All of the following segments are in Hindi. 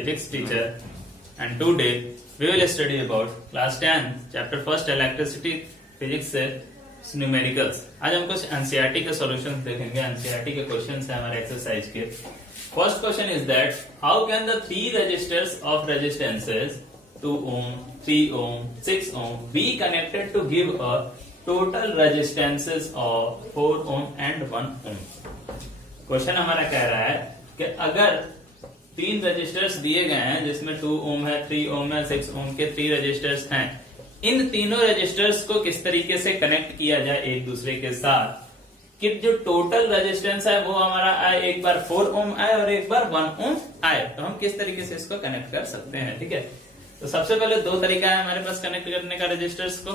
physics teacher, and today we will study about class 10 chapter first electricity physics से न्यूमेरिकल्स। आज हम कुछ एनसीईआरटी के सॉल्यूशंस देखेंगे। एनसीईआरटी के क्वेश्चंस हैं हमारे एक्सरसाइज के। First question is that how can the three resistors of resistances 2 ohm, 3 ohm, 6 ohm be connected to give a total resistances of 4 ohm and 1 ohm। Question हमारा कह रहा है कि अगर तीन रजिस्टर्स दिए गए हैं जिसमें 2 ohm है, 3 ohm है, 6 ohm के 3 रजिस्टर्स हैं, इन तीनों रजिस्टर्स को किस तरीके से कनेक्ट किया जाए एक दूसरे के साथ कि जो टोटल रेजिस्टेंस है वो हमारा आए, एक बार 4 ohm आए और एक बार 1 ohm आए। तो हम किस तरीके से इसको कनेक्ट कर सकते हैं। ठीक है, तो सबसे पहले दो तरीका है हमारे पास कनेक्ट करने का रेजिस्टर्स को,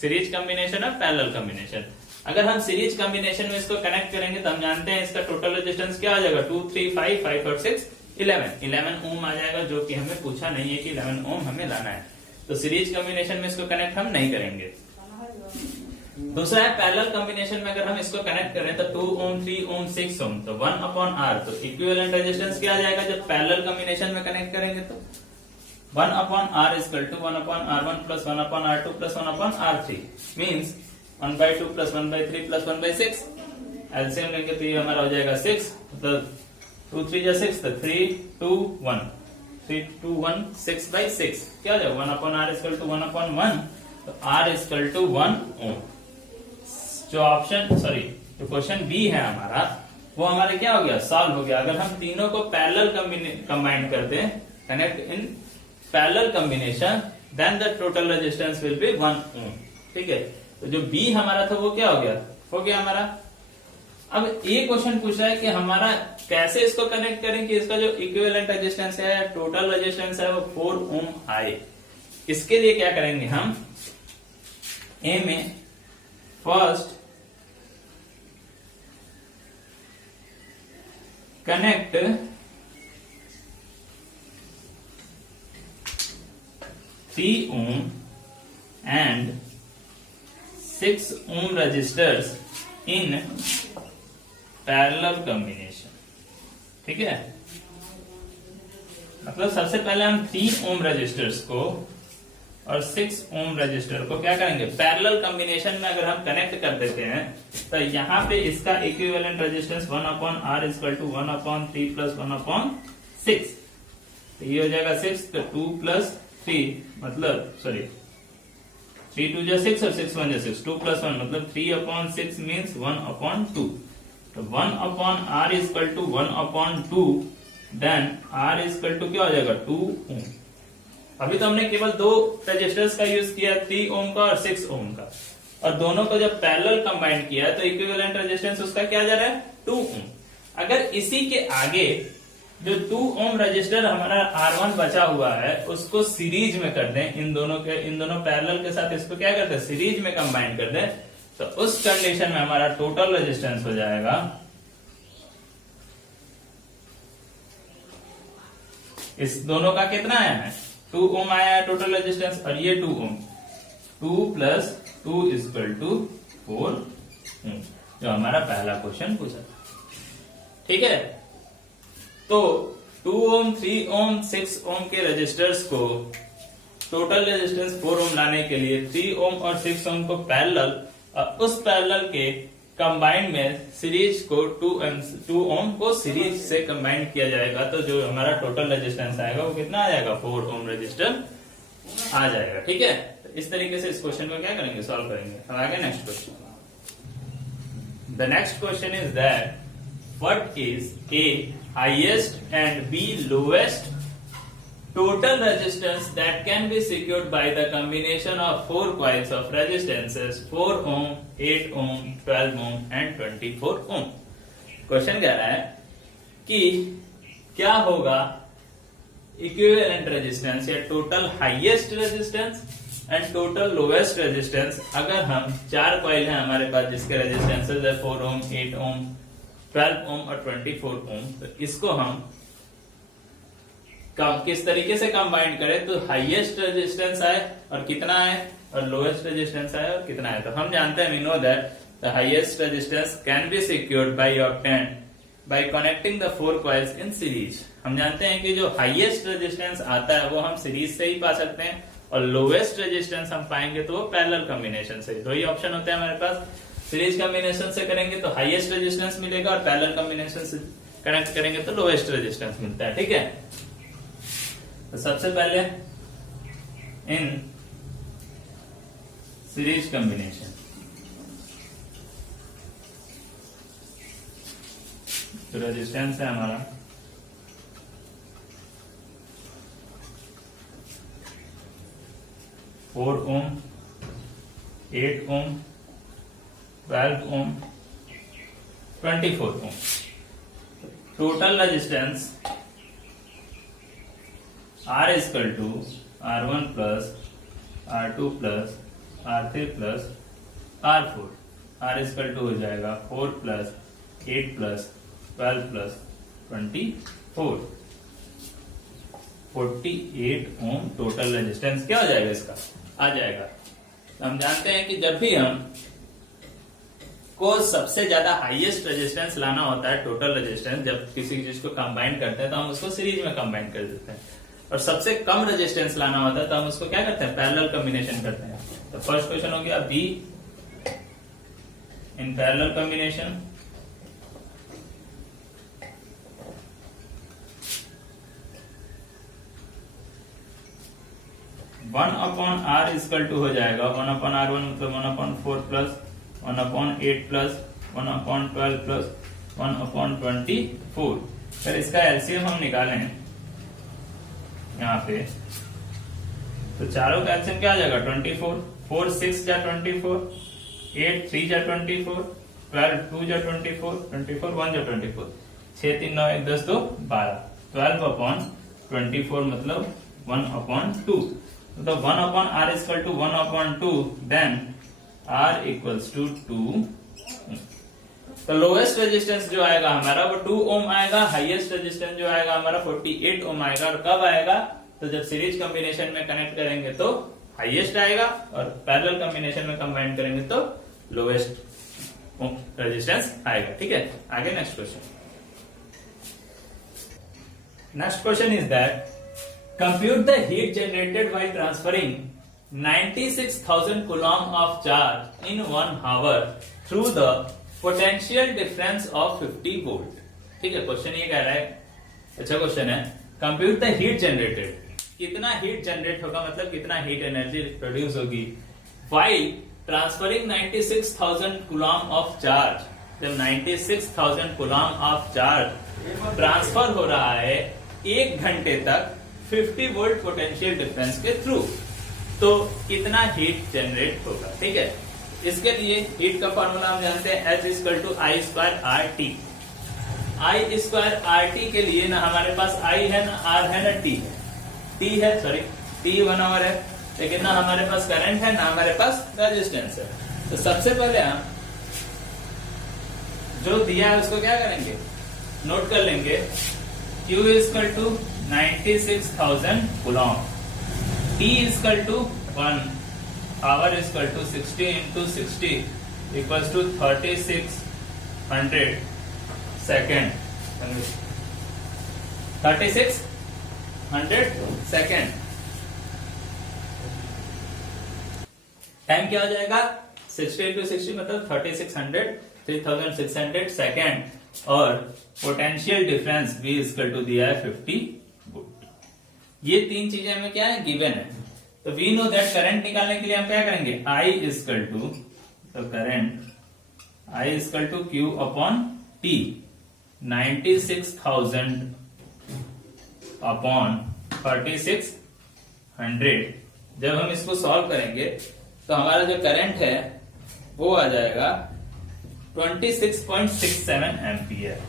सीरीज कॉम्बिनेशन और पैरेलल कॉम्बिनेशन। अगर हम सीरीज कॉम्बिनेशन में इसको कनेक्ट करेंगे तो हम जानते हैं इसका टोटल रेजिस्टेंस क्या आ जाएगा, 2, 3, 5, 5 और 6 11 ohm आ जाएगा, जो कि हमें पूछा नहीं है कि 11 ohm हमें लाना है। तो सीरीज कॉम्बिनेशन में इसको कनेक्ट हम नहीं करेंगे। दूसरा है पैरेलल कॉम्बिनेशन में अगर हम इसको कनेक्ट करें तो 2 ohm, 3 ohm, 6 ohm तो 1/R। तो इक्विवेलेंट रेजिस्टेंस क्या आ जाएगा जब पैरेलल कॉम्बिनेशन में कनेक्ट करेंगे तो 1/R equal to 1/R1 plus 1/R2 plus 1/R3 means 1/2 plus 1/3 plus 1/6। LCM लेंगे तो ये हमारा हो जाएगा 6, मतलब 2 3 जा 6 तो 3 2 1 3 2 1 6/6 क्या हो जाएगा 1/R इक्वल टू 1/1 तो R इक्वल टू 1 ohm। जो ऑप्शन जो क्वेश्चन बी है हमारा वो हमारे क्या हो गया, सॉल्व हो गया। अगर हम तीनों को पैरेलल कंबाइन कर दें, connect in parallel combination, then the total resistance will be 1 ohm। ठीक है, तो जो बी हमारा था वो क्या हो गया हमारा। अब ये क्वेश्चन पूछ रहा है कि हमारा कैसे इसको कनेक्ट करें कि इसका जो इक्विवेलेंट रेजिस्टेंस है, टोटल रेजिस्टेंस है वो 4 ohm आए। इसके लिए क्या करेंगे हम, ए में first connect 3 ohm and 6 ohm resistors in parallel combination। ठीक है, मतलब सबसे पहले हम 3 ohm रेजिस्टर्स को और 6 ohm रेजिस्टर को क्या करेंगे, पैरेलल कॉम्बिनेशन में अगर हम कनेक्ट कर देते हैं तो यहाँ पे इसका equivalent resistance 1/R equal to 1/3 plus 1/6। तो ये हो जाएगा 6, तो 2 प्लस 3 मतलब 3 2 जा 6 और 6 1 जा 6, 2 प्लस 1 मतलब 3/6 मीन्स 1/2। तो 1/R equal to 1/2 then R equal to क्या हो जाएगा 2 ohm। अभी तो हमने केवल दो रेजिस्टर्स का यूज किया, 3 ohm का और 6 ohm का, और दोनों को जब पैरेलल कंबाइन किया तो इक्विवेलेंट रेजिस्टेंस उसका क्या जा रहा है 2 ohm। अगर इसी के आगे जो 2 ohm रजिस्टर हमारा R1 बचा हुआ है उसको सीरीज में कर दें, इन दोनों पैरेलल के साथ इसको क्या करते हैं, सीरीज में कंबाइन कर दें, तो उस कंडीशन में हमारा टोटल रेजिस्टेंस हो जाएगा, इस दोनों का कितना आया है 2 ohm आया है टोटल रेजिस्टेंस, और ये 2 ohm, 2 plus 2 equal to 4 ohm, जो हमारा पहला क्वेश्चन पूछा। ठीक है, तो 2 ohm, 3 ohm, 6 ohm के रेजिस्टर्स को टोटल रेजिस्टेंस 4 ohm लाने के लिए 3 ohm और 6 ohm को पैरेलल और उस पैरेलल के कंबाइन में सीरीज को 2 ohm को सीरीज से कंबाइन किया जाएगा, तो जो हमारा टोटल रेजिस्टेंस आएगा वो कितना आ जाएगा 4 ohm रेजिस्टर आ जाएगा। ठीक है, तो इस तरीके से इस क्वेश्चन को क्या करेंगे, सॉल्व करेंगे। अब आगे next question. The next question is that what is A highest and B lowest total resistance that can be secured by the combination of 4 coils of resistances 4 ohm, 8 ohm, 12 ohm and 24 ohm। Question कह रहा है कि क्या होगा इक्विवेलेंट रेजिस्टेंस या total highest resistance and total lowest resistance अगर हम 4 कॉइल है हमारे पास जिसके रेजिस्टेंसेस है 4 ohm, 8 ohm, 12 ohm और 24 ohm। तो इसको हम किस तरीके से कंबाइन करें तो हाईएस्ट रेजिस्टेंस आए और कितना आए, और लोएस्ट रेजिस्टेंस आए और कितना आए। तो हम जानते हैं, we know that the highest resistance can be secured by obtained by connecting the 4 coils in series। हम जानते हैं कि जो हाईएस्ट रेजिस्टेंस आता है वो हम सीरीज से ही पा सकते हैं, और लोवेस्ट रेजिस्टेंस हम पाएंगे तो वो पैरेलल कॉम्बिनेशन से। दो ही ऑप्शन होते हैं हमारे पास, सीरीज कॉम्बिनेशन से करेंगे तो हाईएस्ट रेजिस्टेंस मिलेगा, और पैरेलल कॉम्बिनेशन से कनेक्ट करेंगे तो लोवेस्ट रेजिस्टेंस मिलता है। ठीक है, तो सबसे पहले इन सीरीज कॉम्बिनेशन तो रेजिस्टेंस है हमारा 4 ohm, 8 ohm, 12 ohm, 24 ohm. Total resistance R is equal to R1 plus R2 plus R3 plus R4। R is equal to हो जाएगा 4 plus 8 plus 12 plus 24, 48 ओम टोटल रेजिस्टेंस क्या हो जाएगा इसका, आ जाएगा। तो हम जानते हैं कि जब भी हम को सबसे ज्यादा हाईएस्ट रेजिस्टेंस लाना होता है, टोटल रेजिस्टेंस, जब किसी चीज को कंबाइन करते हैं तो हम उसको सीरीज में कंबाइन कर देते हैं, और सबसे कम रेजिस्टेंस लाना होता है तो हम उसको क्या करते हैं, पैरेलल कॉम्बिनेशन करते हैं। तो फर्स्ट क्वेश्चन हो गया B in parallel combination. One upon R equal to हो जाएगा 1/R1 मतलब 1/4 प्लस 1/8 प्लस 1/12 प्लस 1/24। फिर इसका एलसीएम हम निकालें यहाँ पे, तो चारों का एलसीएम क्या आ जाएगा 24, 4 6 जा 24, 8 3 जा 24, 12 2 जा 24, 24 1 जा 24, 6 3 9 1 10 2 12, 12/24 मतलब 1/2। तो 1/R is equal to 1/2, then R equals to 2। तो लोएस्ट रेजिस्टेंस जो आएगा हमारा वो 2 ओम आएगा, हाईएस्ट रेजिस्टेंस जो आएगा हमारा 48 ओम आएगा। और कब आएगा, तो जब सीरीज कॉम्बिनेशन में कनेक्ट करेंगे तो हाईएस्ट आएगा, और पैरेलल कॉम्बिनेशन में कंबाइन करेंगे तो लोएस्ट रेजिस्टेंस आएगा। ठीक है, आगे next question. Next question is that compute the heat generated while transferring 96,000 coulomb of charge in 1 hour through the potential difference of 50 volt। ठीक है, क्वेश्चन ये कह रहा है, अच्छा क्वेश्चन है, कंप्यूट द हीट जनरेटेड, कितना हीट जनरेट होगा, मतलब कितना हीट एनर्जी प्रोड्यूस होगी while transferring 96,000 coulomb of charge। जब 96,000 coulomb of charge ट्रांसफर हो रहा है 1 घंटे तक 50 वोल्ट पोटेंशियल डिफरेंस के थ्रू, तो कितना हीट जनरेट होगा। ठीक है, इसके लिए हीट का फॉर्मूला हम जानते हैं H = I²RT। I²RT के लिए ना हमारे पास I है ना R है ना T है, सॉरी T 1 आवर है, लेकिन ना हमारे पास करंट है ना हमारे पास रेजिस्टेंस है। तो सबसे पहले हम जो दिया है उसको क्या करेंगे, नोट कर लेंगे। Q = 96,000 coulomb, T = 1, power = 60 into 60 equals to 3600 second, 3600 second। Time क्या हो जाएगा, 60 into 60 मतलब 3600, 3600 सेकेंड, और पोटेंशियल डिफरेंस V = दिया है 50 वोल्ट। ये तीन चीजें हमें क्या है, गिवन है। तो वी नो दैट करंट निकालने के लिए हम क्या करेंगे, I = तो करंट I = Q/T, 96,000 upon 3600। जब हम इसको सॉल्व करेंगे तो हमारा जो करंट है वो आ जाएगा 26.67 एम्पियर।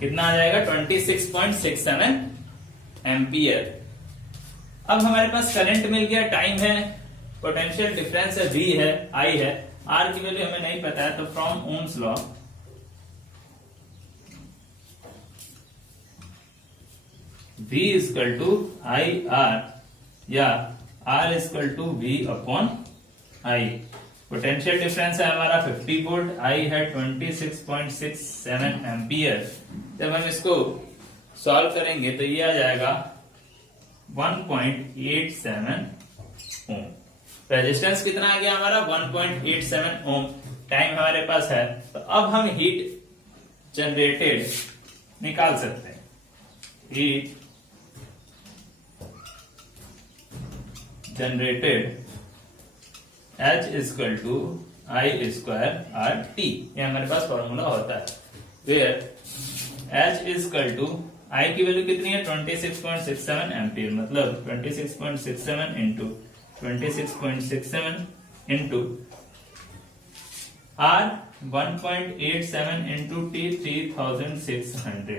कितना आ जाएगा, 26.67 एम्पियर। अब हमारे पास करंट मिल गया, टाइम है, पोटेंशियल डिफरेंस है, V है, I है, R की वैल्यू हमें नहीं पता है, तो from Ohm's law V = IR या R = V/I। पोटेंशियल डिफरेंस है हमारा 50 वोल्ट, आई है 26.67 एम्पियर। जब हम इसको सॉल्व करेंगे तो ये आ जाएगा 1.87 ओम। रेजिस्टेंस कितना आ गया हमारा 1.87 ओम। टाइम हमारे पास है, तो अब हम हीट जनरेटेड निकाल सकते हैं। Heat generated H equal to I square R T, ये हमारे पास फॉर्मूला होता है, where H equal to I की वैल्यू कितनी है 26.67 एम्पियर, मतलब 26.67 into 26.67 into R 1.87 into T 3600।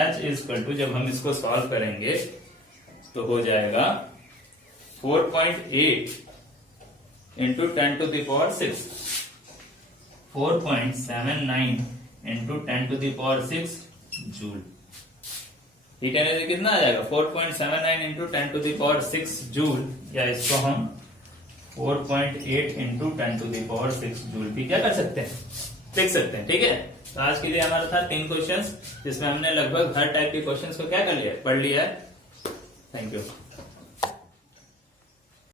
H equal to जब हम इसको सॉल्व करेंगे तो हो जाएगा 4.8 into 10 to the power 6, 4.79 into 10 to the power 6 joule. Heat energy कितना आ जाएगा 4.79 into 10 to the power 6 joule, या इसको हम 4.8 into 10 to the power 6 joule भी क्या कर सकते हैं, लिख सकते हैं। ठीक है, तो आज के लिए हमारा था 3 क्वेश्चंस, जिसमें हमने लगभग हर टाइप के क्वेश्चंस को क्या कर लिया, पढ़ लिया है। Thank you.